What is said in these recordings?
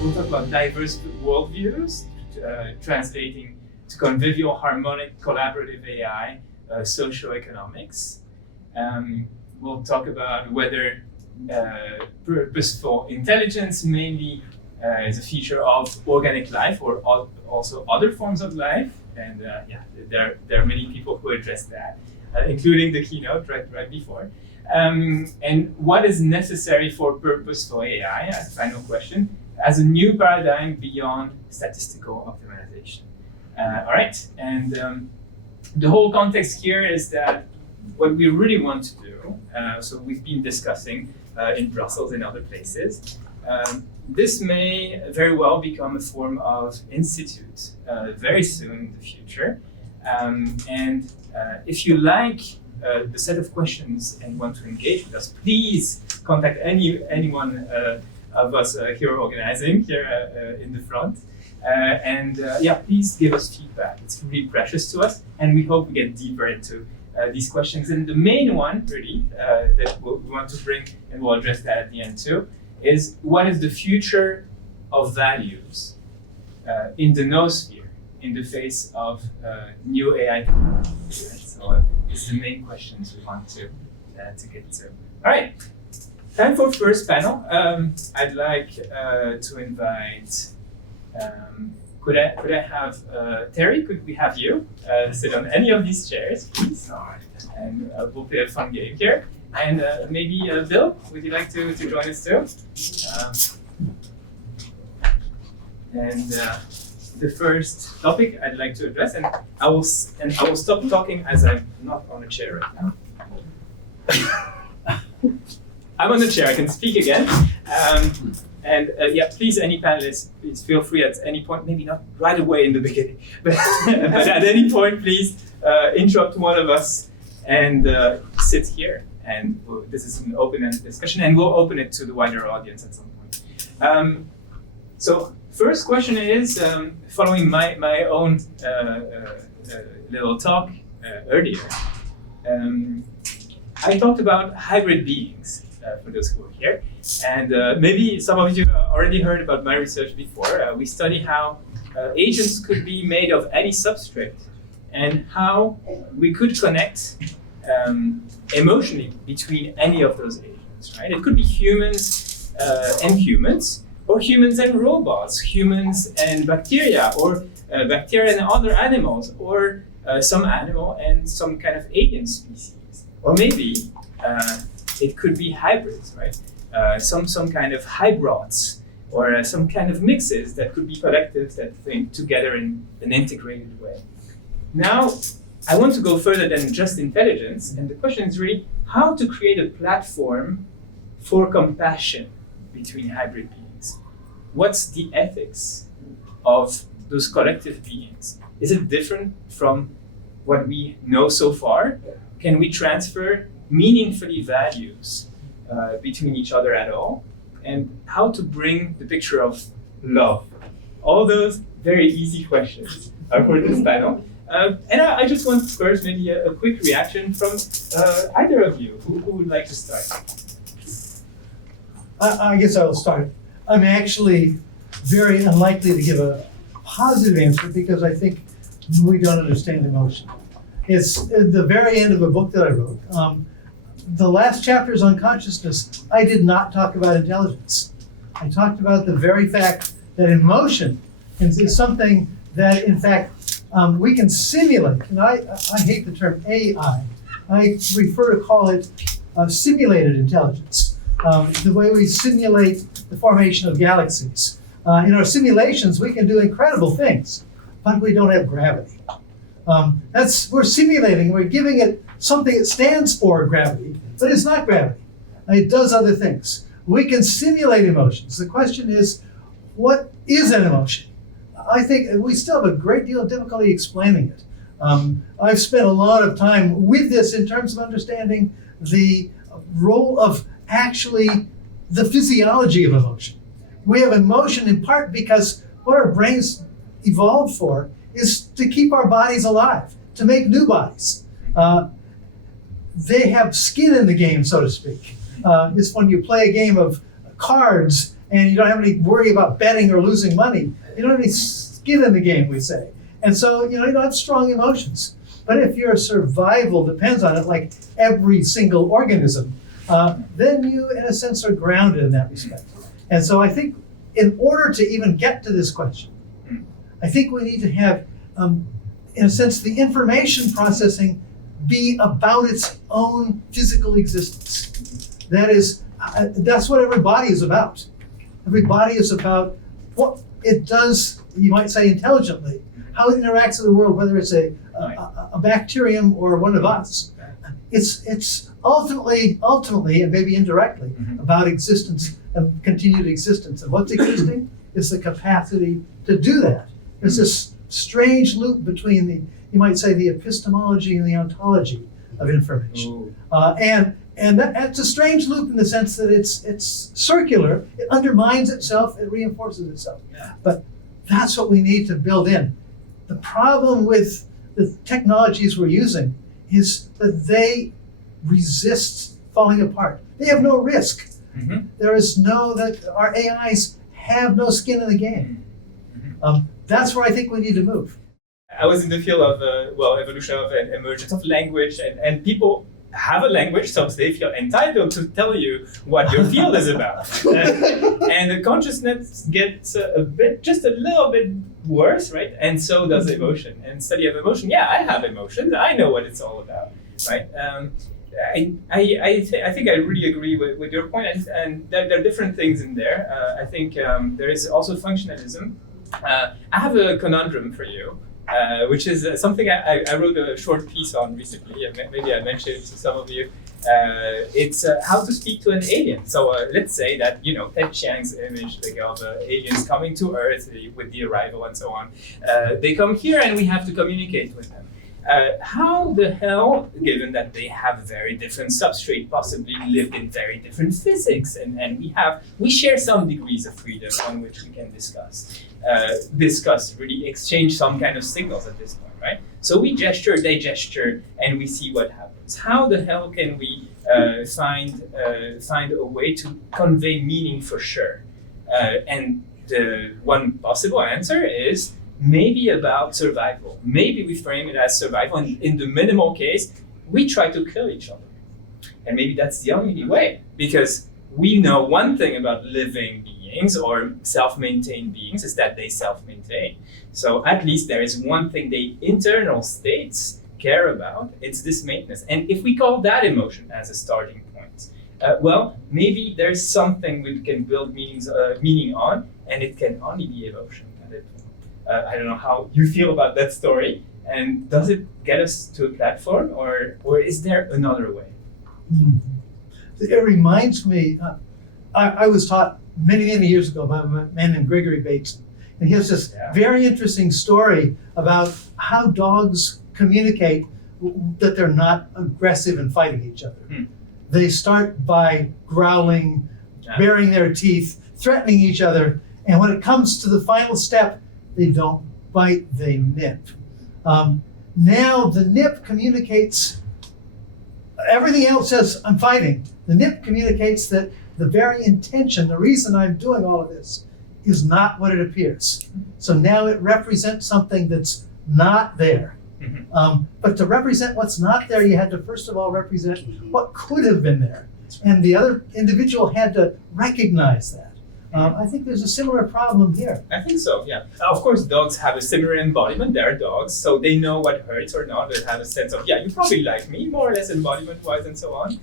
we'll talk about diverse worldviews, translating to convivial, harmonic, collaborative AI, socioeconomics. We'll talk about whether purposeful intelligence mainly is a feature of organic life or also other forms of life. And there are many people who address that, including the keynote right before. And what is necessary for purposeful AI, as a final question, as a new paradigm beyond statistical optimization. All right, and the whole context here is that what we really want to do, so we've been discussing in Brussels and other places, this may very well become a form of institute very soon in the future. And if you like the set of questions and want to engage with us, please contact anyone of us here organizing here in the front. Please give us feedback. It's really precious to us, and we hope we get deeper into these questions. And the main one, really, that we want to bring, and we'll address that at the end too, is what is the future of values in the noosphere in the face of new AI technology. So this is the main questions we want to get to. All right, time for first panel. I'd like to invite. Could I have Terry? Could we have you sit on any of these chairs, please? And we'll play a fun game here. And maybe Bill, would you like to join us too? The first topic I'd like to address, and I will stop talking as I'm not on a chair right now. I'm on the chair. I can speak again. Please, any panelists, please feel free at any point, maybe not right away in the beginning, but at any point, please interrupt one of us and sit here. And this is an open-ended discussion, and we'll open it to the wider audience at some point. So first question is, following my own little talk earlier, I talked about hybrid beings for those who are here. And maybe some of you already heard about my research before. We study how agents could be made of any substrate and how we could connect emotionally between any of those agents, right? It could be humans and humans, or humans and robots, humans and bacteria, or bacteria and other animals, or some animal and some kind of alien species. Or maybe it could be hybrids, right? Some kind of hybrids, or some kind of mixes that could be collectives that think together in an integrated way. Now, I want to go further than just intelligence, and the question is really how to create a platform for compassion between hybrid beings. What's the ethics of those collective beings? Is it different from what we know so far? Can we transfer meaningfully values between each other at all? And how to bring the picture of love? All those very easy questions for this panel. And I just want first maybe a quick reaction from either of you. Who would like to start? I guess I'll start. I'm actually very unlikely to give a positive answer because I think we don't understand emotion. It's at the very end of a book that I wrote. The last chapters on consciousness, I did not talk about intelligence. I talked about the very fact that emotion is something that, in fact, we can simulate. And I hate the term AI. I prefer to call it simulated intelligence. The way we simulate the formation of galaxies. In our simulations, we can do incredible things, but we don't have gravity. We're simulating, we're giving it something that stands for gravity, but it's not gravity. It does other things. We can simulate emotions. The question is, what is an emotion? I think we still have a great deal of difficulty explaining it. I've spent a lot of time with this in terms of understanding the role of actually the physiology of emotion. We have emotion in part because what our brains evolved for is to keep our bodies alive, to make new bodies. They have skin in the game, so to speak. It's when you play a game of cards and you don't have any worry about betting or losing money. You don't have any skin in the game, we say. And so, you don't have strong emotions. But if your survival depends on it, like every single organism, then you, in a sense, are grounded in that respect. And so I think in order to even get to this question, I think we need to have, in a sense, the information processing be about its own physical existence. That is, that's what every body is about. Every body is about what it does, you might say intelligently, how it interacts in the world, whether it's a bacterium or one of us. It's ultimately, and maybe indirectly, about existence and continued existence. And what's existing is the capacity to do that. There's this strange loop between the, you might say, the epistemology and the ontology of information. And that's a strange loop in the sense that it's circular, it undermines itself, it reinforces itself. But that's what we need to build in. The problem with the technologies we're using is that they resist falling apart. They have no risk. There is that our AIs have no skin in the game. That's where I think we need to move. I was in the field of evolution of and emergence of language, and people have a language, so they feel entitled to tell you what your field is about. And the consciousness gets just a little bit worse, right? And so does emotion. And study of emotion, I have emotions. I know what it's all about, right? I think I really agree with your point, and there are different things in there. I think there is also functionalism. I have a conundrum for you. Which is something I wrote a short piece on recently, and maybe I mentioned it to some of you. It's how to speak to an alien. So let's say that, Ted Chiang's image of aliens coming to Earth with the arrival and so on. They come here and we have to communicate with them. How the hell, given that they have very different substrate, possibly lived in very different physics, and we share some degrees of freedom on which we can really exchange some kind of signals at this point, right? So we gesture, they gesture, and we see what happens. How the hell can we find a way to convey meaning for sure? And the one possible answer is maybe about survival. Maybe we frame it as survival, and in the minimal case, we try to kill each other. And maybe that's the only way, because we know one thing about living beings or self-maintained beings is that they self-maintain. So at least there is one thing the internal states care about, it's this maintenance. And if we call that emotion as a starting point, maybe there's something we can build meaning on, and it can only be emotion. I don't know how you feel about that story, and does it get us to a platform, or is there another way? It reminds me, I was taught many years ago by a man named Gregory Bateson, and he has this very interesting story about how dogs communicate that they're not aggressive and fighting each other. They start by growling, baring their teeth, threatening each other, and when it comes to the final step, they don't bite, they nip. Now the nip communicates, everything else says I'm fighting. The nip communicates that the very intention, the reason I'm doing all of this is not what it appears. So now it represents something that's not there. But to represent what's not there, you had to first of all represent what could have been there. And the other individual had to recognize that. I think there's a similar problem here. I think so, yeah. Of course, dogs have a similar embodiment. They're dogs, so they know what hurts or not. They have a sense of, you probably like me, more or less embodiment-wise and so on.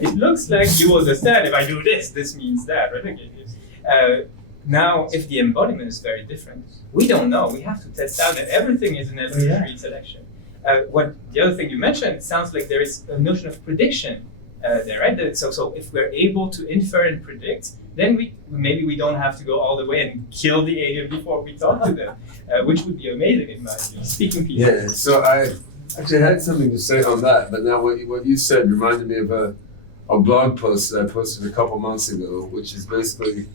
It looks like you understand, if I do this means that, right? Now, if the embodiment is very different, we don't know. We have to test out, and everything is an evolutionary selection. The other thing you mentioned, sounds like there is a notion of prediction there, right? So if we're able to infer and predict, then maybe we don't have to go all the way and kill the alien before we talk to them, which would be amazing in my view. Speaking people. Yeah, so I actually had something to say on that, but now what you said reminded me of a blog post that I posted a couple months ago, which is basically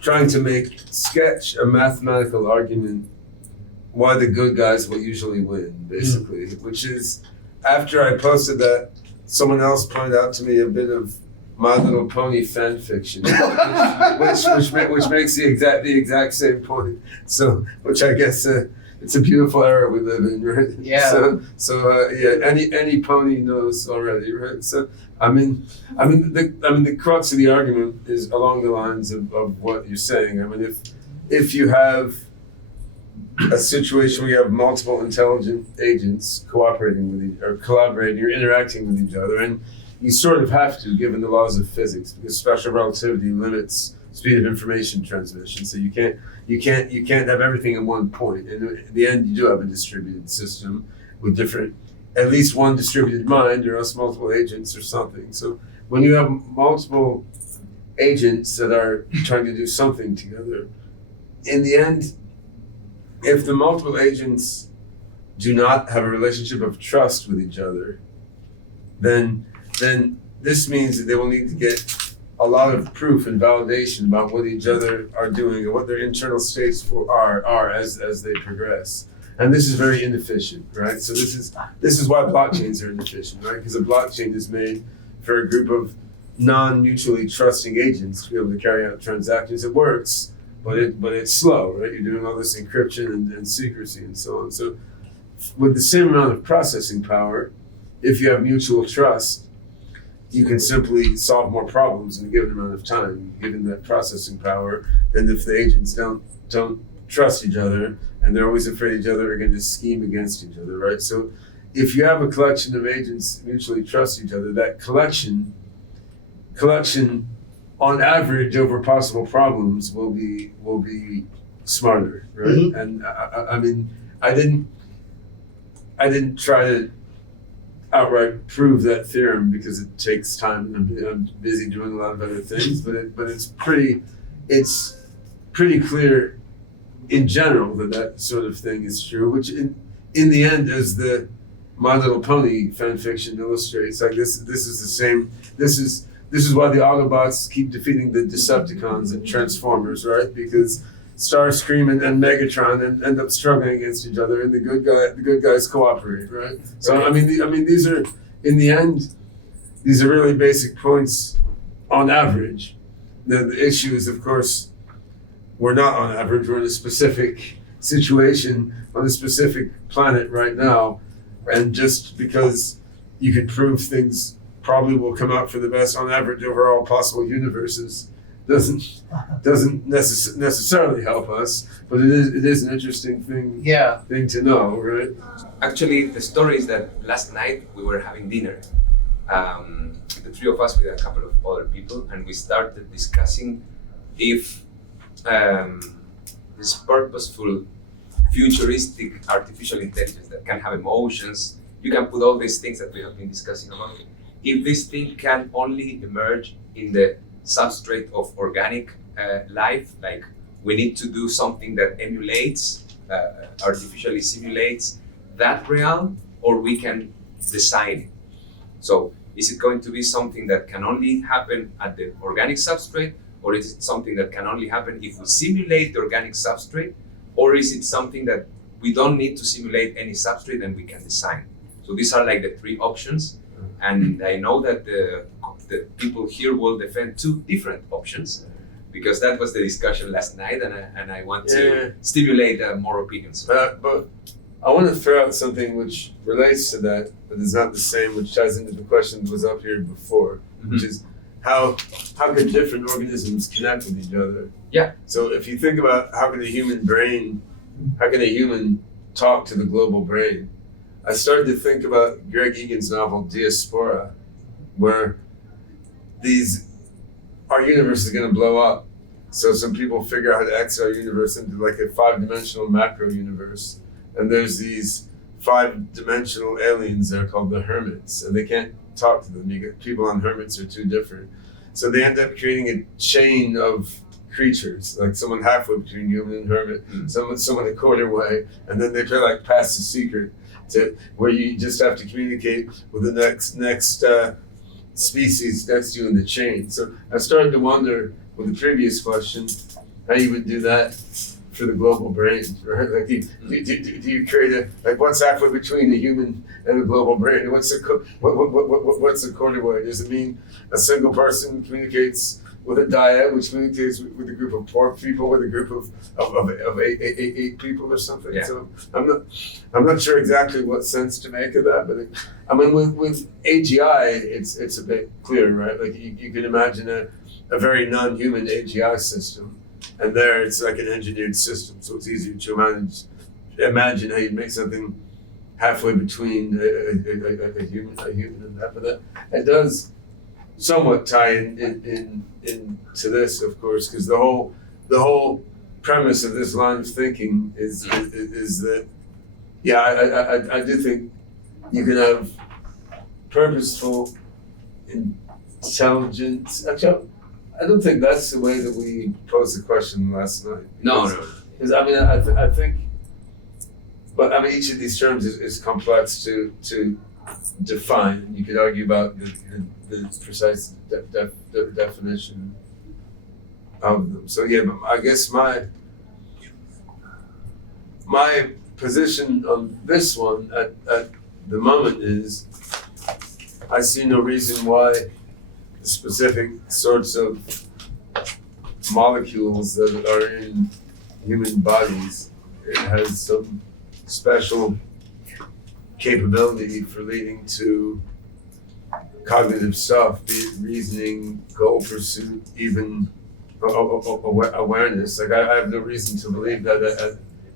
trying to sketch a mathematical argument why the good guys will usually win, basically, which is after I posted that, someone else pointed out to me a bit of My Little Pony fan fiction, which makes the exact same point. So, which I guess it's a beautiful era we live in, right? Yeah. So any pony knows already, right? So the crux of the argument is along the lines of what you're saying. I mean, if you have a situation where you have multiple intelligent agents cooperating with or collaborating or interacting with each other, and you sort of have to, given the laws of physics, because special relativity limits speed of information transmission. So you can't have everything in one point. And in the end, you do have a distributed system with at least one distributed mind, or else multiple agents or something. So when you have multiple agents that are trying to do something together, in the end, if the multiple agents do not have a relationship of trust with each other, then this means that they will need to get a lot of proof and validation about what each other are doing and what their internal states are as they progress. And this is very inefficient, right? So this is why blockchains are inefficient, right? Because a blockchain is made for a group of non-mutually trusting agents to be able to carry out transactions. It works, but it's slow, right? You're doing all this encryption and secrecy and so on. So with the same amount of processing power, if you have mutual trust, you can simply solve more problems in a given amount of time, given that processing power, than if the agents don't trust each other and they're always afraid each other are going to scheme against each other, right? So if you have a collection of agents mutually trust each other, that collection on average over possible problems will be smarter, right? Mm-hmm. And I mean, I didn't try to outright prove that theorem because it takes time and I'm busy doing a lot of other things, but it's pretty clear in general that sort of thing is true, which in the end, as the My Little Pony fan fiction illustrates, like this is the same. This is why the Autobots keep defeating the Decepticons and Transformers, right? Because Starscream and Megatron end up struggling against each other, and the good guys cooperate, right? So I mean, these are, in the end, these are really basic points on average. The issue is, of course, we're not on average. We're in a specific situation on a specific planet right now, and just because you can prove things probably will come out for the best on average over all possible universes doesn't necessarily help us, but it is an interesting thing to know, right? Actually, the story is that last night we were having dinner, the three of us with a couple of other people, and we started discussing if this purposeful, futuristic artificial intelligence that can have emotions, you can put all these things that we have been discussing about, if this thing can only emerge in the substrate of organic life, like we need to do something that emulates, artificially simulates that realm, or we can design it. So is it going to be something that can only happen at the organic substrate, or is it something that can only happen if we simulate the organic substrate, or is it something that we don't need to simulate any substrate and we can design? So these are like the three options, and I know that the people here will defend two different options, because that was the discussion last night, and I want to stimulate more opinions. But I want to throw out something which relates to that, but is not the same, which ties into the question that was up here before, which is how can different organisms connect with each other? Yeah. So if you think about how can a human talk to the global brain, I started to think about Greg Egan's novel Diaspora, where our universe is going to blow up. So some people figure out how to exit our universe into like a 5-dimensional macro universe. And there's these 5-dimensional aliens that are called the hermits, and they can't talk to them. You get people on hermits are too different. So they end up creating a chain of creatures, like someone halfway between human and hermit, someone a quarter way, and then they play like pass the secret, where you just have to communicate with the next species next to you in the chain. So I started to wonder with the previous question how you would do that for the global brain, right? Like, do you create what's halfway between a human and a global brain? What's the corduroy? Does it mean a single person communicates with a dyad, which communicates with a group of poor people, with a group of eight people or something? Yeah. So I'm not sure exactly what sense to make of that, but with AGI, it's a bit clearer, right? Like you can imagine a very non-human AGI system. And there, it's like an engineered system, so it's easier to imagine how you'd make something halfway between a human and that. But that does somewhat tie into this, of course, because the whole premise of this line of thinking is that, I do think you can have purposeful intelligence. Actually, I don't think that's the way that we posed the question last night. No. Because I think, but each of these terms is complex to define. You could argue about the precise definition of them. So but I guess my position on this one at the moment is I see no reason why specific sorts of molecules that are in human bodies, it has some special capability for leading to cognitive stuff, be it reasoning, goal pursuit, even awareness. Like I have no reason to believe that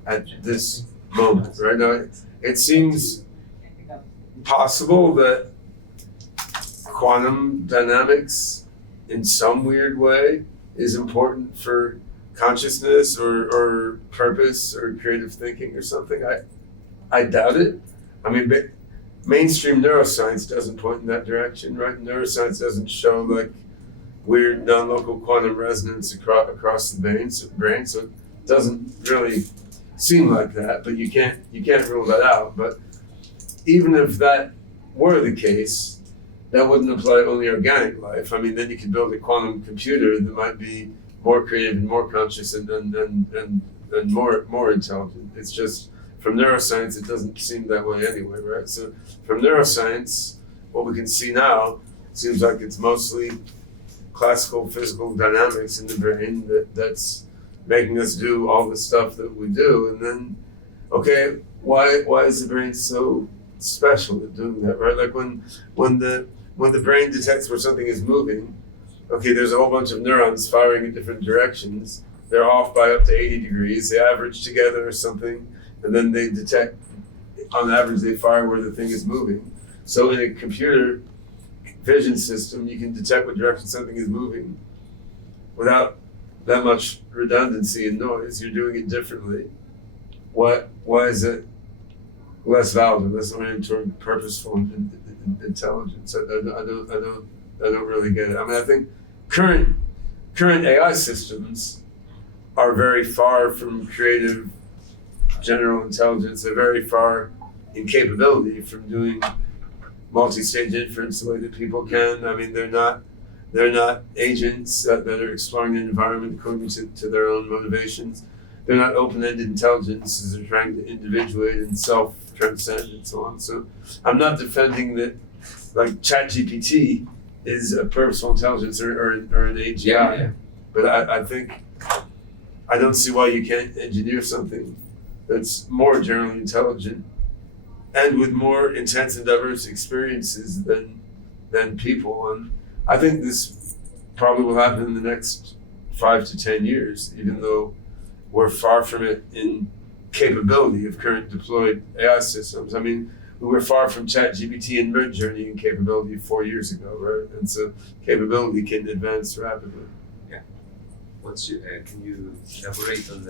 at this moment. Right now, it seems possible that quantum dynamics in some weird way is important for consciousness or purpose or creative thinking or something. I doubt it. Mainstream neuroscience doesn't point in that direction, right? Neuroscience doesn't show like weird non-local quantum resonance across the brain, so it doesn't really seem like that, but you can't rule that out. But even if that were the case, that wouldn't apply only organic life. Then you could build a quantum computer that might be more creative and more conscious and more intelligent. It's just from neuroscience, it doesn't seem that way anyway, right? So from neuroscience, what we can see now seems like it's mostly classical physical dynamics in the brain that's making us do all the stuff that we do. And then, okay, why is the brain so special at doing that, right? Like when the brain detects where something is moving, okay, there's a whole bunch of neurons firing in different directions. They're off by up to 80 degrees. They average together or something, and then they detect, on average, they fire where the thing is moving. So in a computer vision system, you can detect what direction something is moving without that much redundancy and noise. You're doing it differently. Why is it less valid, less oriented toward purposeful intelligence? I don't really get it. I think current AI systems are very far from creative general intelligence. They're very far in capability from doing multi-stage inference the way that people can. They're not agents that are exploring the environment according to their own motivations. They're not open-ended intelligences. They're trying to individuate and self-transcend and so on. So I'm not defending that, like ChatGPT is a purposeful intelligence or an AGI. Yeah. But I think I don't see why you can't engineer something that's more generally intelligent and with more intense and diverse experiences than people. And I think this probably will happen in the next 5 to 10 years, even though we're far from it in capability of current deployed AI systems. We were far from ChatGPT and Midjourney in capability 4 years ago, right? And so capability can advance rapidly. Yeah. Can you elaborate on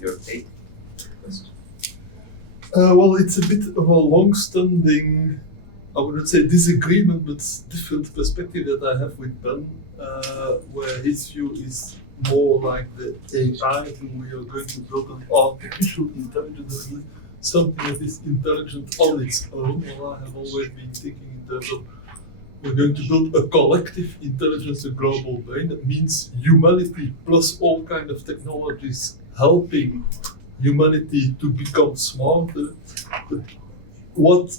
your take? Well, it's a bit of a long-standing, I wouldn't say disagreement, but different perspective that I have with Ben, where his view is more like the AI, and we are going to build an artificial intelligence, something that is intelligent on its own. Well, I have always been thinking in terms of we're going to build a collective intelligence, a global brain. That means humanity plus all kind of technologies helping humanity to become smarter. But what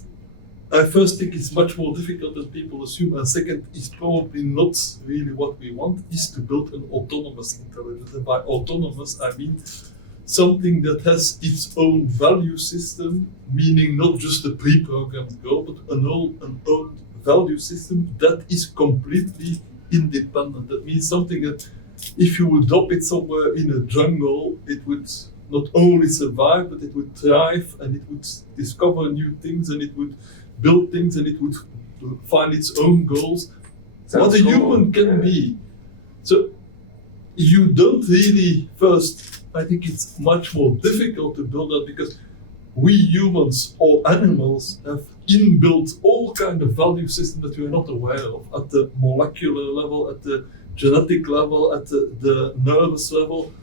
I first think is much more difficult than people assume, and second is probably not really what we want, is to build an autonomous intelligence. And by autonomous, I mean something that has its own value system, meaning not just a pre-programmed goal, but an own value system that is completely independent. That means something that if you would drop it somewhere in a jungle, it would not only survive, but it would thrive, and it would discover new things, and it would build things, and it would find its own goals. What a human can be. So you don't really first, I think it's much more difficult to build that because we humans or animals have inbuilt all kind of value systems that we are not aware of at the molecular level, at the genetic level, at the nervous level.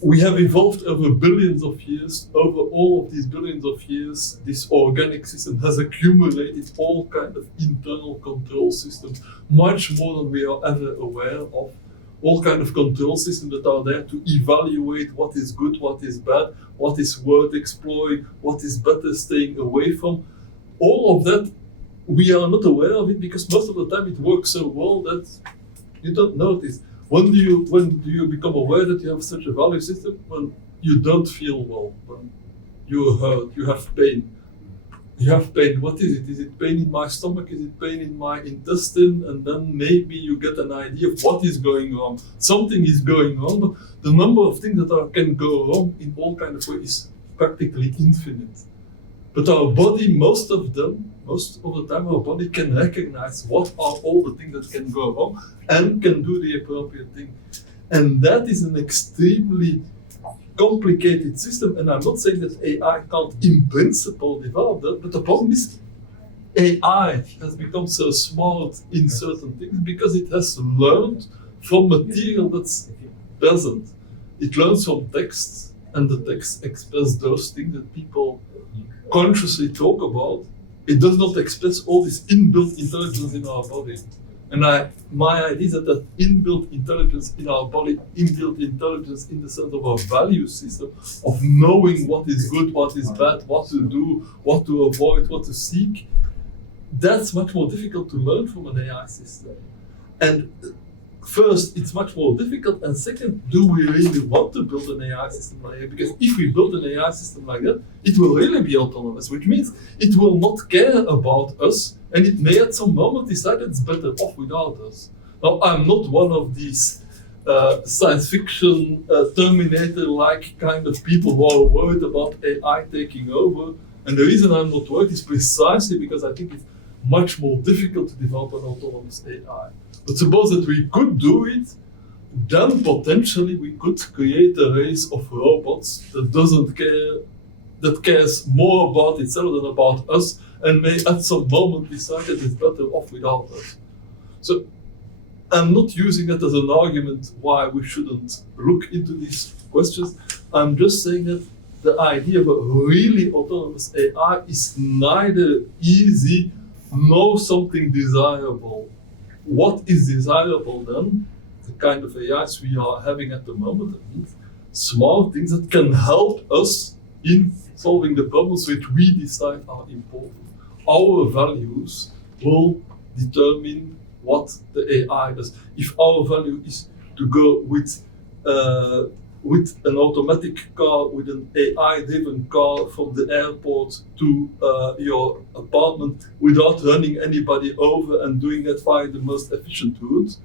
We have evolved over billions of years. Over all of these billions of years, this organic system has accumulated all kind of internal control systems, much more than we are ever aware of. All kind of control systems that are there to evaluate what is good, what is bad, what is worth exploring, what is better staying away from. All of that, we are not aware of it because most of the time it works so well that you don't notice. When do you become aware that you have such a value system? When you don't feel well, when you're hurt, you have pain. You have pain. What is it? Is it pain in my stomach? Is it pain in my intestine? And then maybe you get an idea of what is going on. Something is going on, but the number of things that can go wrong in all kind of ways is practically infinite. But our body, most of the time, our body can recognize what are all the things that can go wrong and can do the appropriate thing. And that is an extremely complicated system, and I'm not saying that AI can't in principle develop that, but the problem is AI has become so smart in certain things because it has learned from material that's present. It learns from text, and the text expresses those things that people consciously talk about. It does not express all this inbuilt intelligence in our body. And my idea is that inbuilt intelligence in our body, inbuilt intelligence in the sense of our value system, of knowing what is good, what is bad, what to do, what to avoid, what to seek, that's much more difficult to learn from an AI system. And first, it's much more difficult, and second, do we really want to build an AI system like that? Because if we build an AI system like that, it will really be autonomous, which means it will not care about us, and it may at some moment decide it's better off without us. Now, I'm not one of these science fiction Terminator-like kind of people who are worried about AI taking over, and the reason I'm not worried is precisely because I think it's much more difficult to develop an autonomous AI. But suppose that we could do it, then potentially we could create a race of robots that doesn't care, that cares more about itself than about us, and may at some moment decide that it's better off without us. So I'm not using that as an argument why we shouldn't look into these questions. I'm just saying that the idea of a really autonomous AI is neither easy nor something desirable. What is desirable then? The kind of AIs we are having at the moment, smart things that can help us in solving the problems which we decide are important. Our values will determine what the AI does. If our value is to go with an automatic car, with an AI-driven car from the airport to your apartment without running anybody over and doing that via the most efficient route,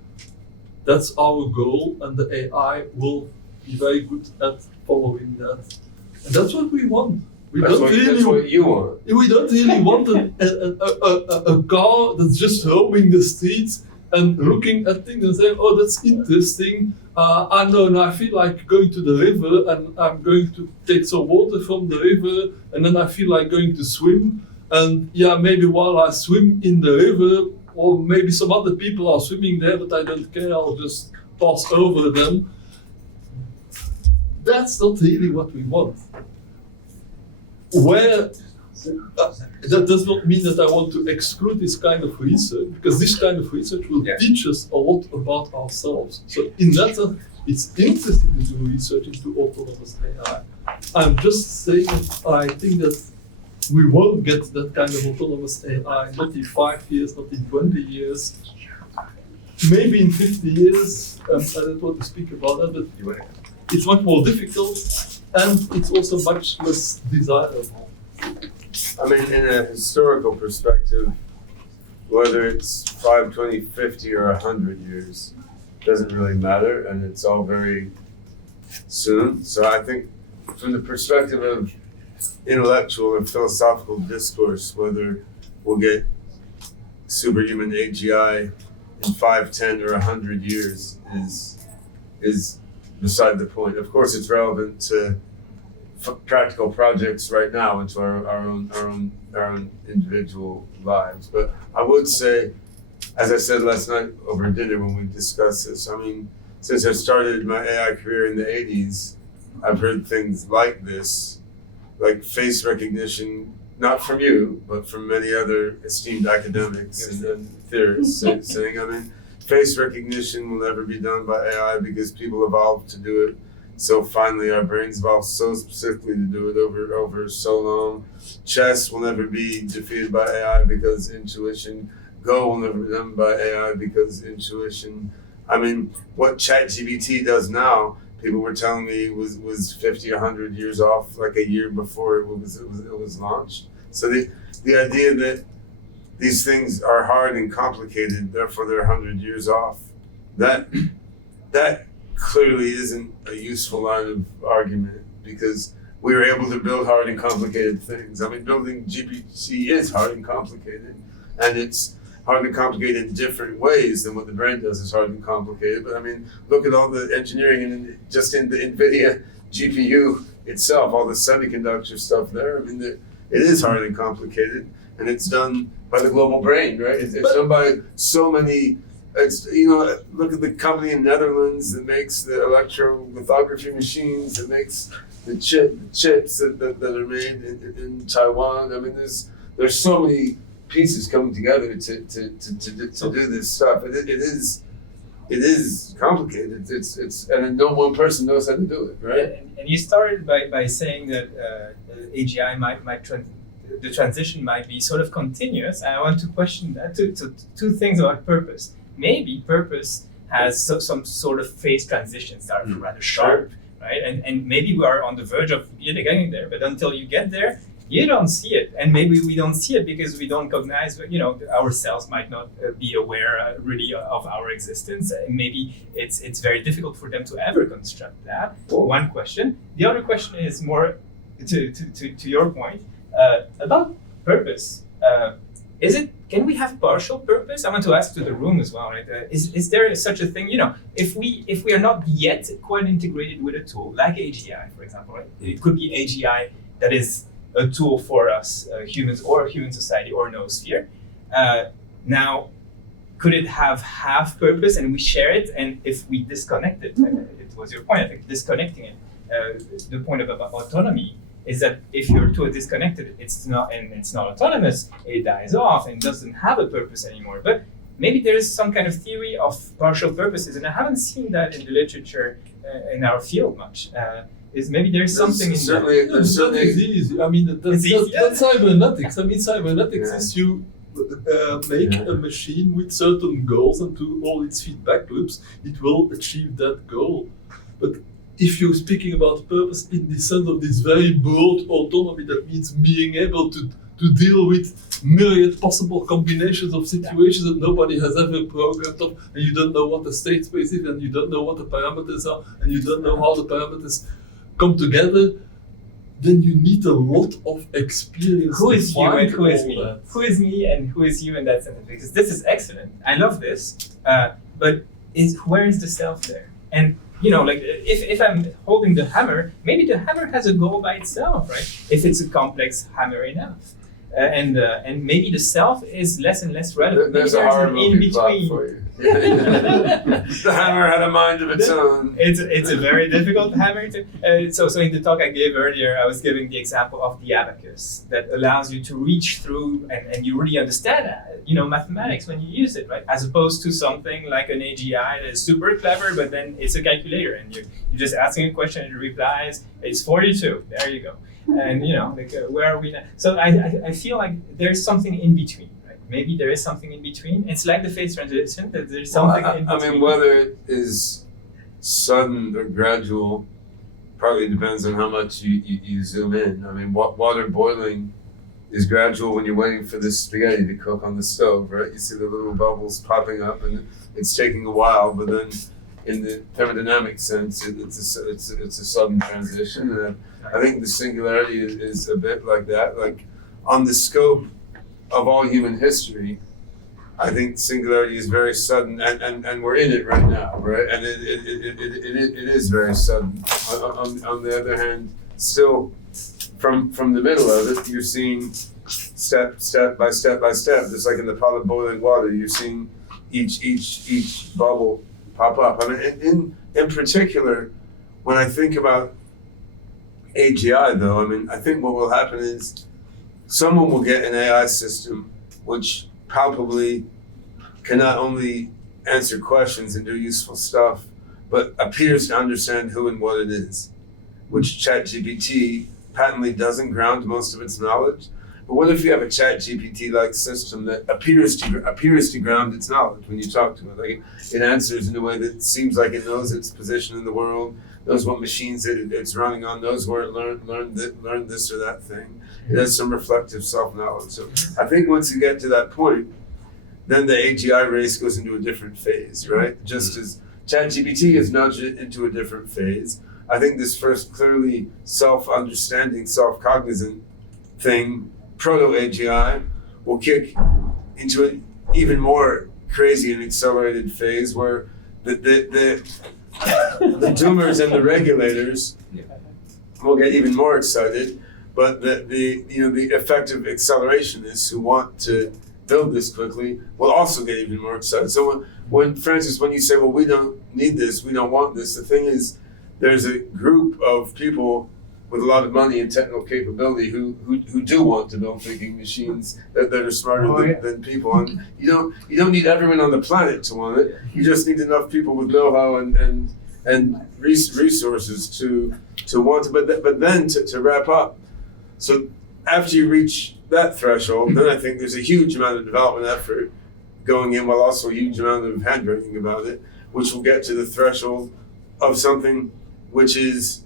that's our goal, and the AI will be very good at following that. And that's what we want. That's what you want. We don't really want a car that's just roaming the streets and looking at things and saying, oh, that's interesting. I know, and I feel like going to the river, and I'm going to take some water from the river, and then I feel like going to swim. And yeah, maybe while I swim in the river, or maybe some other people are swimming there, but I don't care, I'll just pass over them. That's not really what we want. That does not mean that I want to exclude this kind of research, because this kind of research will teach us a lot about ourselves. So in that sense, it's interesting to do research into autonomous AI. I'm just saying that I think that we won't get that kind of autonomous AI, not in 5 years, not in 20 years, maybe in 50 years. I don't want to speak about that, but it's much more difficult and it's also much less desirable. I mean, in a historical perspective, whether it's 5, 20, 50, or 100 years, doesn't really matter, and it's all very soon. So I think from the perspective of intellectual or philosophical discourse, whether we'll get superhuman AGI in 5, 10, or 100 years is beside the point. Of course, it's relevant to practical projects right now into our own individual lives. But I would say, as I said last night over dinner when we discussed this, I mean, since I started my AI career in the 80s, I've heard things like this, like face recognition, not from you, but from many other esteemed academics and theorists saying, I mean, face recognition will never be done by AI because people evolved to do it so finally. Our brains evolved so specifically to do it over so long. Chess will never be defeated by AI because intuition. Go will never be done by AI because intuition. I mean, what ChatGPT does now, people were telling me was 50, 100 years off, like a year before it was launched. So the idea that these things are hard and complicated, therefore they're 100 years off, that clearly isn't a useful line of argument, because we were able to build hard and complicated things. I mean, building GPT is hard and complicated, and it's hard and complicated in different ways than what the brain does is hard and complicated. But I mean, look at all the engineering and just in the NVIDIA GPU itself, all the semiconductor stuff there. I mean, it is hard and complicated, and it's done by the global brain, right? It's done by so many. Look at the company in Netherlands that makes the electrolithography machines, that makes the chips that are made in Taiwan. I mean, there's so many pieces coming together to do this stuff. It is complicated. And no one person knows how to do it, right? And you started by saying that AGI the transition might be sort of continuous. I want to question that. Two things about purpose. Maybe purpose has some sort of phase transitions that are rather sharp, right? And maybe we are on the verge of getting there, but until you get there, you don't see it. And maybe we don't see it because we don't recognize, our cells might not be aware really of our existence. Maybe it's very difficult for them to ever construct that. One question. The other question is more to your point about purpose. Can we have partial purpose? I want to ask to the room as well, right? Is there such a thing? If we are not yet quite integrated with a tool like AGI, for example, right? It could be AGI that is a tool for us humans or human society or Noosphere. Now, could it have half purpose and we share it? And if we disconnect it, it was your point, I think, disconnecting it. The point about autonomy is that if you're too disconnected, it's not autonomous, it dies off and doesn't have a purpose anymore. But maybe there is some kind of theory of partial purposes, and I haven't seen that in the literature in our field much. Maybe there's something in certainly, that. It's easy. I mean, that's cybernetics. I mean, cybernetics is you make a machine with certain goals, and to all its feedback loops, it will achieve that goal. But if you're speaking about purpose in the sense of this very broad autonomy, that means being able to deal with myriad possible combinations of situations that nobody has ever programmed of, and you don't know what the state space is, and you don't know what the parameters are, and you don't know how the parameters come together, then you need a lot of experience. Who is you and who is me? That. Who is me and who is you in that sentence? Because this is excellent. I love this. But where is the self there? And if I'm holding the hammer, maybe the hammer has a goal by itself, right? If it's a complex hammer enough. And maybe the self is less and less relevant. There's a horror movie plot for you. The hammer had a mind of its own. It's a very difficult hammer to. So in the talk I gave earlier, I was giving the example of the abacus that allows you to reach through and you really understand, mathematics when you use it, right? As opposed to something like an AGI that is super clever, but then it's a calculator and you're just asking a question and it replies, it's 42. There you go. And where are we now? So I feel like there's something in between. Maybe there is something in between. It's like the phase transition, that there's something in between. I mean, whether it is sudden or gradual probably depends on how much you zoom in. I mean, water boiling is gradual when you're waiting for the spaghetti to cook on the stove, right? You see the little bubbles popping up and it's taking a while, but then in the thermodynamic sense, it's a sudden transition. And I think the singularity is a bit like that. Like on the scope of all human history, I think singularity is very sudden, and we're in it right now, right? And it is very sudden. On the other hand, still from the middle of it, you're seeing step by step, just like in the pot of boiling water, you're seeing each bubble pop up. I mean, in particular, when I think about AGI, though, I mean, I think what will happen is someone will get an AI system which palpably can not only answer questions and do useful stuff, but appears to understand who and what it is, which ChatGPT patently doesn't ground most of its knowledge. But what if you have a ChatGPT-like system that appears to ground its knowledge when you talk to it? Like it answers in a way that seems like it knows its position in the world, knows what machines it's running on, knows where it learned this or that thing. It has some reflective self-knowledge. So I think once you get to that point, then the AGI race goes into a different phase, right? Just as ChatGPT has nudged it into a different phase, I think this first clearly self-understanding, self-cognizant thing, proto-AGI, will kick into an even more crazy and accelerated phase where the doomers and the regulators will get even more excited, but the effective accelerationists who want to build this quickly will also get even more excited. So when Francis, when you say, well, we don't need this, we don't want this, the thing is, there's a group of people with a lot of money and technical capability who do want to build thinking machines that are smarter than people. And you don't need everyone on the planet to want it. You just need enough people with know-how and resources to want to. But then to wrap up, so after you reach that threshold, then I think there's a huge amount of development effort going in, while also a huge amount of hand-wringing about it, which will get to the threshold of something which is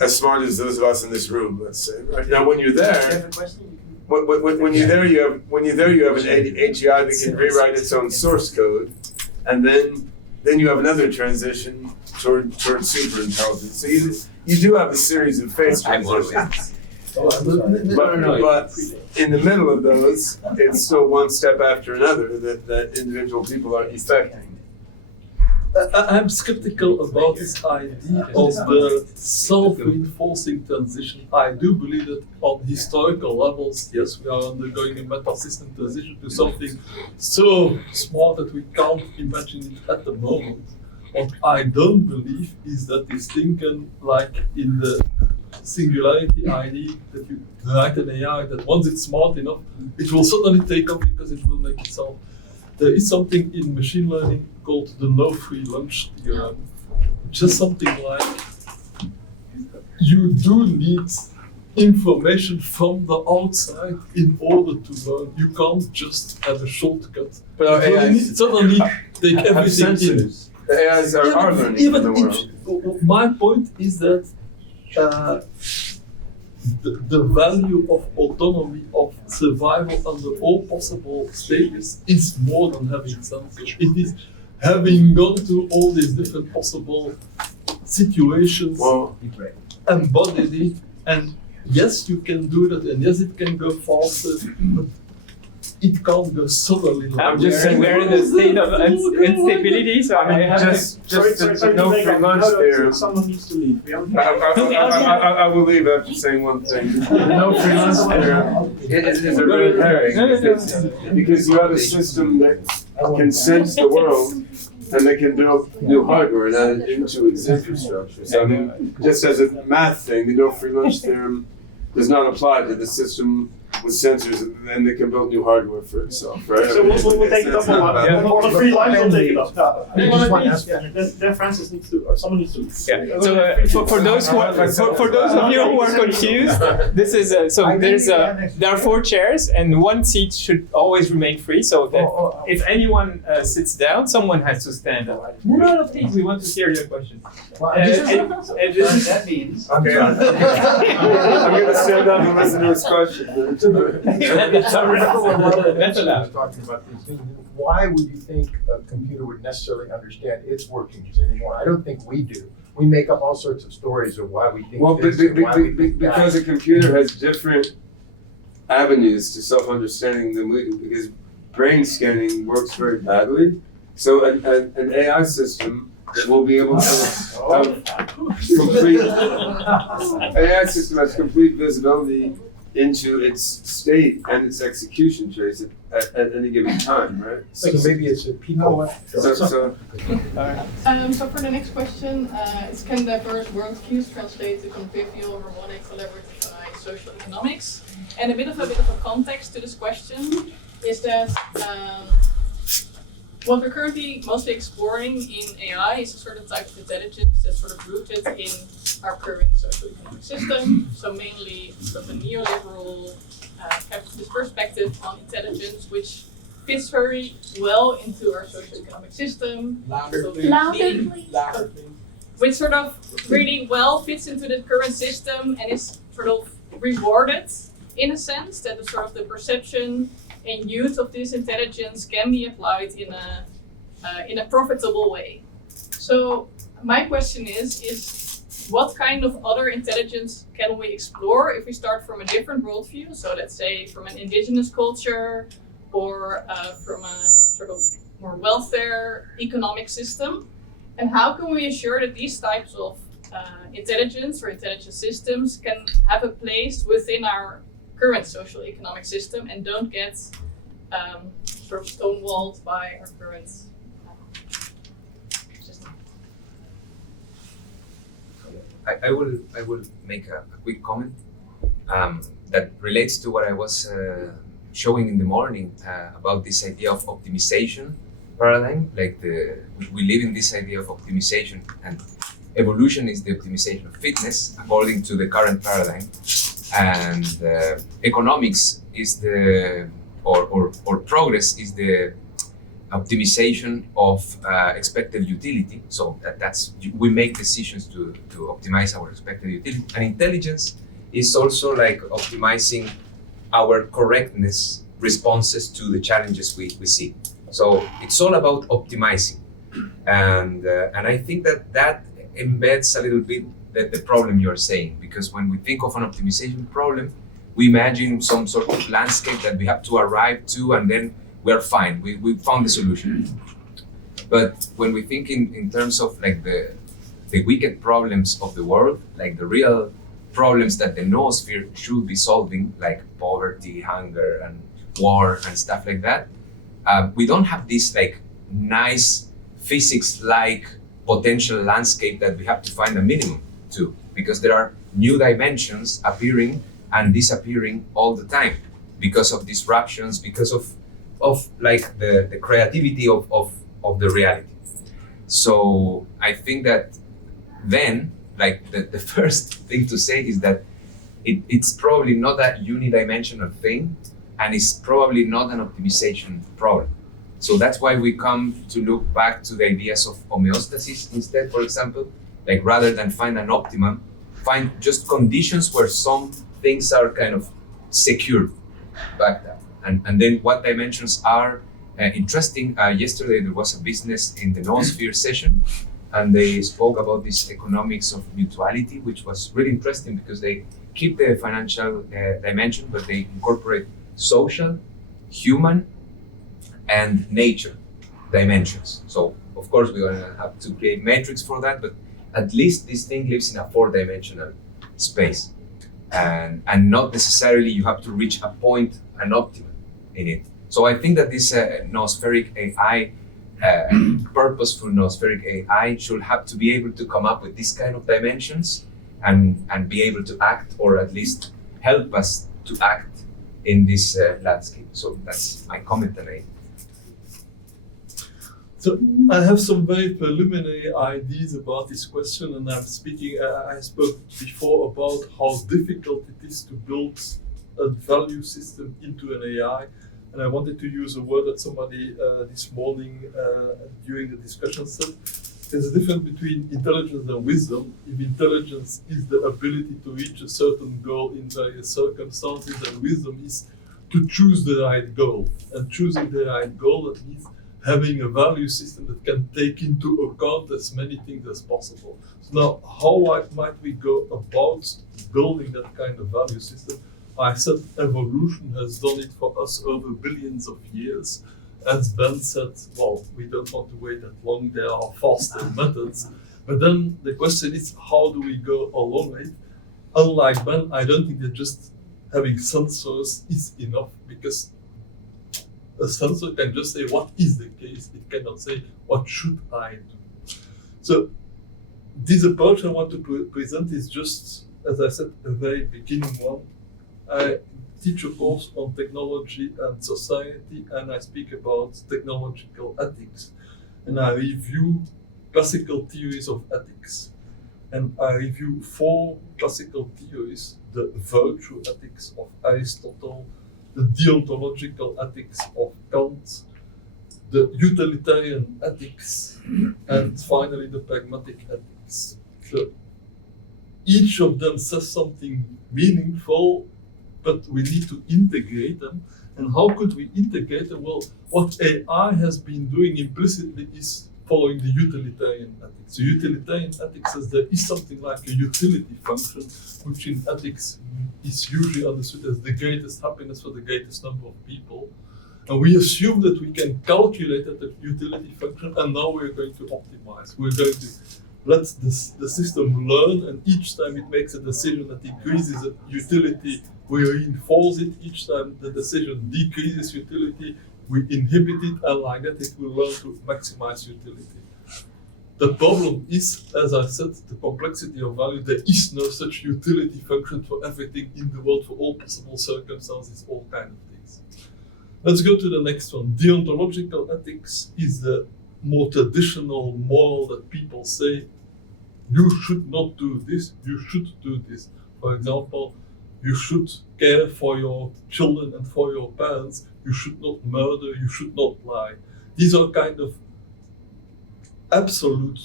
as smart as those of us in this room, let's say. Right now, when you're there, when you're there, you have an AGI that can rewrite its own source code, and then you have another transition toward super intelligence. So you do have a series of phase transitions. But in the middle of those, it's still one step after another that individual people are effecting. I'm skeptical about this idea of the self-reinforcing transition. I do believe that on historical levels, yes, we are undergoing a meta-system transition to something so smart that we can't imagine it at the moment. What I don't believe is that this thing can, like in the singularity idea, that you write an AI that once it's smart enough, it will suddenly take off because it will make itself. There is something in machine learning called the no free lunch theorem, which is something like you do need information from the outside in order to learn. You can't just have a shortcut. But suddenly take everything in. The AIs are learning in the world. My point is that the value of autonomy, of survival under all possible stages is more than having sensors. It is having gone through all these different possible situations, embodied it, and yes, you can do that, and yes, it can go faster, but it can't go suddenly. I'm just saying we're in a state of instability, so I mean, just no free lunch theorem. Someone needs to leave. I will leave after saying one thing. The no free lunch theorem is a red herring because you have a system that can sense the world, and they can build new hardware and add it into its infrastructure. So I mean, just as a math thing, the no free lunch theorem does not apply to the system with sensors, and then they can build new hardware for itself, right? So we'll take it up on one free line, we'll take it up. Then Francis needs to, or someone needs to. Yeah. So for those of you who are confused, this is there are 4 chairs, and 1 seat should always remain free. So that if anyone sits down, someone has to stand up. No, please. We want to hear your question. That means. Okay. I'm going to stand up and listen to his question. That's allowed. Talking about these things. Why would you think a computer would necessarily understand its workings anymore? I don't think we do. We make up all sorts of stories of why we think this and why we think that. Because a computer has different avenues to self-understanding than we do, because brain scanning works very badly. So an AI system will be able to have complete visibility into its state and its execution trace at any given time, right? So maybe it's a people. So So for the next question, it's can diverse worldviews translate to convivial, harmonic, collaborative AI, social economics? And a bit of a context to this question is that what we're currently mostly exploring in AI is a certain type of intelligence that's sort of rooted in our current socio-economic system. So mainly sort of a neoliberal capitalist perspective on intelligence, which fits very well into our socio-economic system. Louder, Which sort of really well fits into the current system and is sort of rewarded in a sense that the sort of the perception and use of this intelligence can be applied in a profitable way. So my question is what kind of other intelligence can we explore if we start from a different worldview? So let's say from an indigenous culture or from a sort of more welfare economic system. And how can we assure that these types of intelligence or intelligence systems can have a place within our current social economic system and don't get sort of stonewalled by our current system? I will make a quick comment that relates to what I was showing in the morning about this idea of optimization paradigm. Like we live in this idea of optimization, and evolution is the optimization of fitness according to the current paradigm, and economics is or progress is the optimization of expected utility. So that's we make decisions to optimize our expected utility. And intelligence is also like optimizing our correctness responses to the challenges we see. So it's all about optimizing, and I think that embeds a little bit the problem you're saying, because when we think of an optimization problem, we imagine some sort of landscape that we have to arrive to, and then we're fine. We found the solution. But when we think in terms of like the wicked problems of the world, like the real problems that the Noosphere should be solving, like poverty, hunger, and war, and stuff like that, we don't have this like nice physics-like potential landscape that we have to find a minimum to, because there are new dimensions appearing and disappearing all the time because of disruptions, because of like the creativity of the reality. So I think that then like the first thing to say is that it's probably not a unidimensional thing, and it's probably not an optimization problem. So that's why we come to look back to the ideas of homeostasis instead, for example, like rather than find an optimum, find just conditions where some things are kind of secure back there. And then what dimensions are interesting. Yesterday there was a business in the Noosphere session, and they spoke about this economics of mutuality, which was really interesting because they keep the financial dimension, but they incorporate social, human, and nature dimensions. So of course we're gonna have to create metrics for that, but at least this thing lives in a 4-dimensional space. And not necessarily you have to reach a point, an optimum in it. So I think that this noospheric AI, purposeful noospheric AI, should have to be able to come up with this kind of dimensions and be able to act, or at least help us to act in this landscape. So that's my comment on it. So I have some very preliminary ideas about this question, and I spoke before about how difficult it is to build a value system into an AI. And I wanted to use a word that somebody this morning during the discussion said. There's a difference between intelligence and wisdom. If intelligence is the ability to reach a certain goal in various circumstances, then wisdom is to choose the right goal. And choosing the right goal, that means having a value system that can take into account as many things as possible. So now, how might we go about building that kind of value system? I said evolution has done it for us over billions of years. As Ben said, well, we don't want to wait that long, there are faster methods. But then the question is, how do we go along it? Unlike Ben, I don't think that just having sensors is enough, because a sensor can just say what is the case, it cannot say what should I do. So this approach I want to present is just, as I said, a very beginning one. I teach a course on technology and society, and I speak about technological ethics. And I review classical theories of ethics. And I review 4 classical theories: the virtue ethics of Aristotle, the deontological ethics of Kant, the utilitarian ethics, and finally the pragmatic ethics. So each of them says something meaningful, but we need to integrate them. And how could we integrate them? Well, what AI has been doing implicitly is following the utilitarian ethics. The utilitarian ethics says there is something like a utility function, which in ethics is usually understood as the greatest happiness for the greatest number of people. And we assume that we can calculate that utility function, and now we're going to optimize. We're going to let the system learn, and each time it makes a decision that increases the utility, we reinforce it. Each time the decision decreases utility, we inhibit it, and like that it will learn to maximize utility. The problem is, as I said, the complexity of value. There is no such utility function for everything in the world, for all possible circumstances, all kinds of things. Let's go to the next one. Deontological ethics is the more traditional moral that people say, you should not do this, you should do this. For example, you should care for your children and for your parents, you should not murder, you should not lie. These are kind of absolute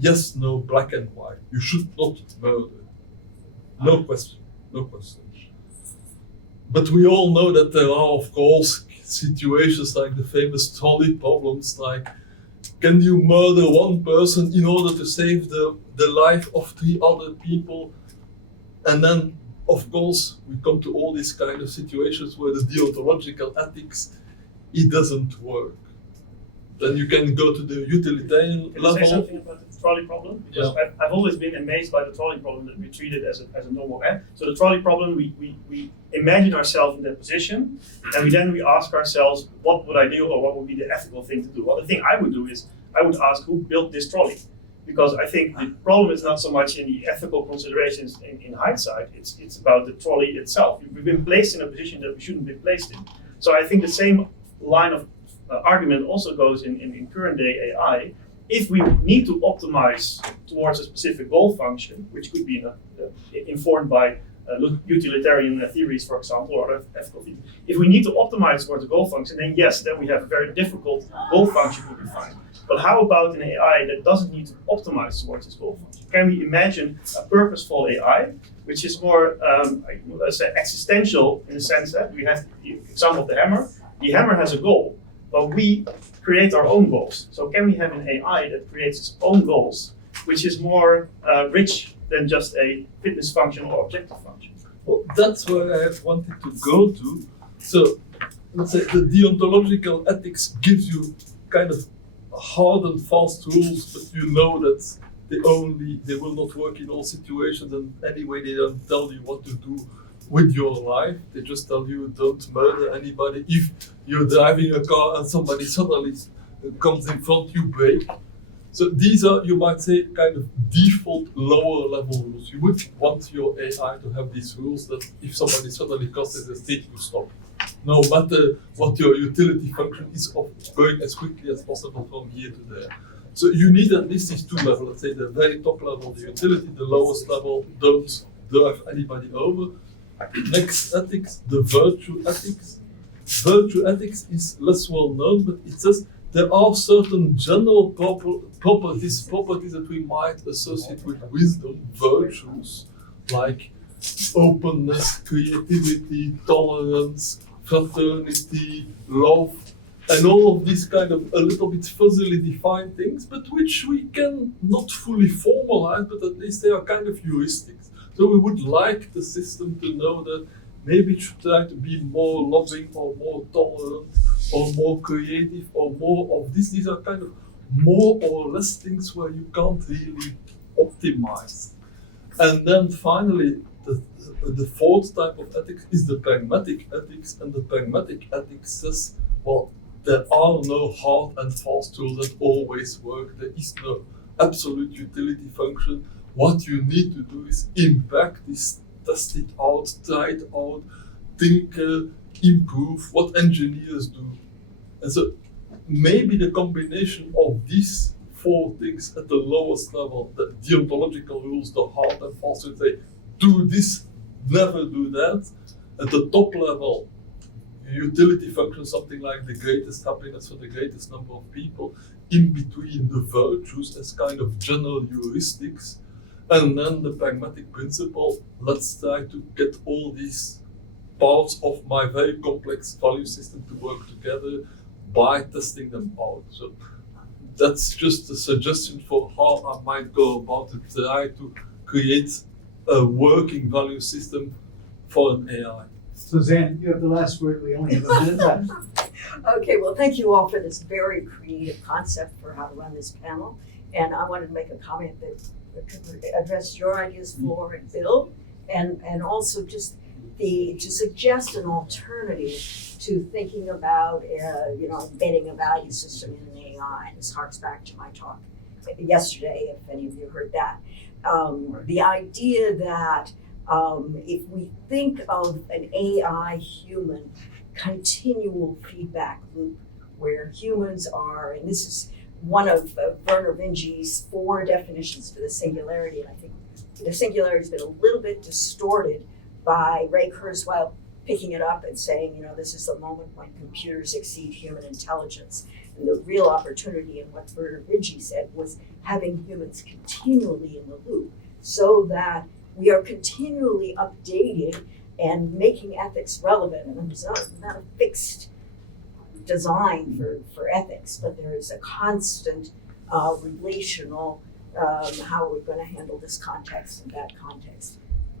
yes, no, black and white. You should not murder. No question, no question. But we all know that there are, of course, situations like the famous trolley problems, like, can you murder one person in order to save the life of 3 other people? And then, of course, we come to all these kind of situations where the deontological ethics, it doesn't work. Then you can go to the utilitarian level. Can you say something about the trolley problem? Because yeah. I've always been amazed by the trolley problem that we treat it as a normal act. So the trolley problem, we imagine ourselves in that position, and then we ask ourselves, what would I do, or what would be the ethical thing to do? Well, the thing I would do is, I would ask who built this trolley. Because I think the problem is not so much in the ethical considerations in hindsight, it's about the trolley itself. We've been placed in a position that we shouldn't be placed in. So I think the same line of argument also goes in current day AI. If we need to optimize towards a specific goal function, which could be informed by utilitarian theories, for example, or other ethical theories. If we need to optimize towards a goal function, then yes, then we have a very difficult goal function to define. But how about an AI that doesn't need to optimize towards its goal function? Can we imagine a purposeful AI, which is more, let's say, existential in the sense that we have the example of the hammer. The hammer has a goal, but we create our own goals. So can we have an AI that creates its own goals, which is more rich than just a fitness function or objective function? Well, that's where I have wanted to go to. So let's say the deontological ethics gives you kind of hard and fast rules, but you know that they will not work in all situations, and anyway they don't tell you what to do with your life. They just tell you don't murder anybody. If you're driving a car and somebody suddenly comes in front, you brake. So these are, you might say, kind of default lower level rules. You would want your AI to have these rules that if somebody suddenly crosses the street, you stop. No matter what your utility function is of going as quickly as possible from here to there. So you need at least these two levels. Let's say the very top level, the utility, the lowest level, don't drive anybody over. Next ethics, the virtue ethics. Virtue ethics is less well known, but it says there are certain general properties that we might associate with wisdom, virtues, like openness, creativity, tolerance, fraternity, love, and all of these kind of a little bit fuzzily defined things, but which we can not fully formalize, but at least they are kind of heuristics. So we would like the system to know that maybe it should try to be more loving or more tolerant or more creative or more of this. These are kind of more or less things where you can't really optimize. And then finally, the fourth type of ethics is the pragmatic ethics, and the pragmatic ethics says, well, there are no hard and fast rules that always work. There is no absolute utility function. What you need to do is in practice test it out, try it out, think, improve, what engineers do. And so maybe the combination of these four things at the lowest level, the deontological rules, the hard and fast, would say, do this, never do that. At the top level, utility function, something like the greatest happiness for the greatest number of people, in between the virtues as kind of general heuristics, and then the pragmatic principle, let's try to get all these parts of my very complex value system to work together by testing them out. So that's just a suggestion for how I might go about to try to create a working value system for an AI. Suzanne, you have the last word. We only have a minute left. Okay, well, thank you all for this very creative concept for how to run this panel. And I wanted to make a comment that could address your ideas, Flor and Bill, and also just to suggest an alternative to thinking about, embedding a value system in an AI. This harks back to my talk yesterday, if any of you heard that. The idea that if we think of an AI human continual feedback loop where humans are, and this is one of Werner Vinge's 4 definitions for the singularity, and I think the singularity has been a little bit distorted by Ray Kurzweil picking it up and saying, this is the moment when computers exceed human intelligence. And the real opportunity in what Werner Vinge said was having humans continually in the loop so that we are continually updating and making ethics relevant. And there's not a fixed design for ethics, but there is a constant relational how are we going to handle this context and that context.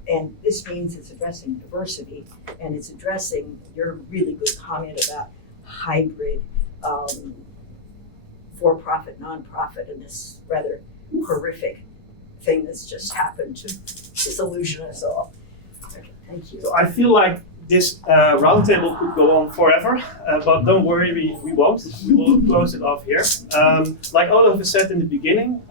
And this means it's addressing diversity, and it's addressing your really good comment about hybrid for-profit, non-profit, and this rather horrific thing that's just happened to disillusion us all. Okay, thank you. So I feel like this roundtable could go on forever, but don't worry, we won't. We will close it off here. Like Olaf has said in the beginning,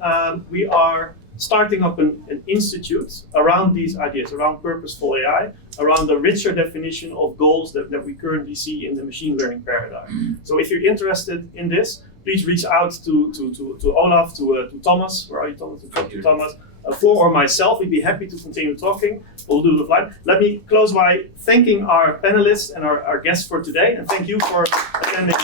we are starting up an institute around these ideas, around purposeful AI, around the richer definition of goals that we currently see in the machine learning paradigm. So if you're interested in this, please reach out to Olaf, to Thomas. Where are you, Thomas? To Thomas. Flor or myself, we'd be happy to continue talking. We'll do the flight. Let me close by thanking our panelists and our guests for today, and thank you for attending.